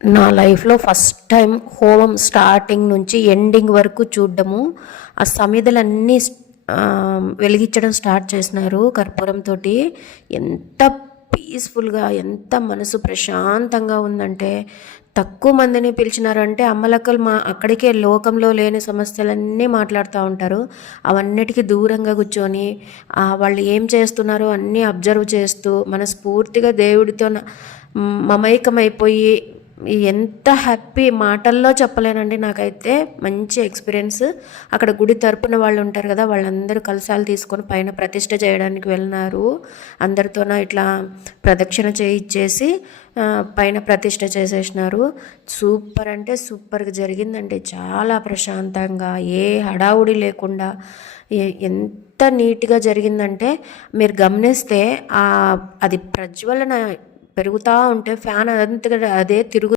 నా లైఫ్లో first time హోమం స్టార్టింగ్ నుంచి ఎండింగ్ వరకు చూడడము. ఆ సమిధలన్నీ వెలిగించడం స్టార్ట్ చేసినారు కర్పూరంతో. ఎంత పీస్ఫుల్గా, ఎంత మనసు ప్రశాంతంగా ఉందంటే, తక్కువ మందిని పిలిచినారంటే అమ్మలక్కలు అక్కడికే లోకంలో లేని సమస్యలన్నీ మాట్లాడుతూ ఉంటారు. అవన్నిటికీ దూరంగా కూర్చొని వాళ్ళు ఏం చేస్తున్నారో అన్నీ అబ్జర్వ్ చేస్తూ మనస్ఫూర్తిగా దేవుడితో మమైకమైపోయి ఎంత హ్యాపీ మాటల్లో చెప్పలేనండి. నాకైతే మంచి ఎక్స్పీరియన్స్. అక్కడ గుడి తరపున వాళ్ళు ఉంటారు కదా, వాళ్ళందరూ కలశాలు తీసుకొని పైన ప్రతిష్ఠ చేయడానికి వెళ్ళినారు. అందరితోన ఇట్లా ప్రదక్షిణ చేయించేసి పైన ప్రతిష్ఠ చేసేసినారు. సూపర్ అంటే సూపర్గా జరిగిందండి. చాలా ప్రశాంతంగా, ఏ హడావుడి లేకుండా ఎంత నీట్గా జరిగిందంటే, మీరు గమనిస్తే అది ప్రజ్వలన పెరుగుతూ ఉంటే ఫ్యాన్ అదంతగా అదే తిరుగు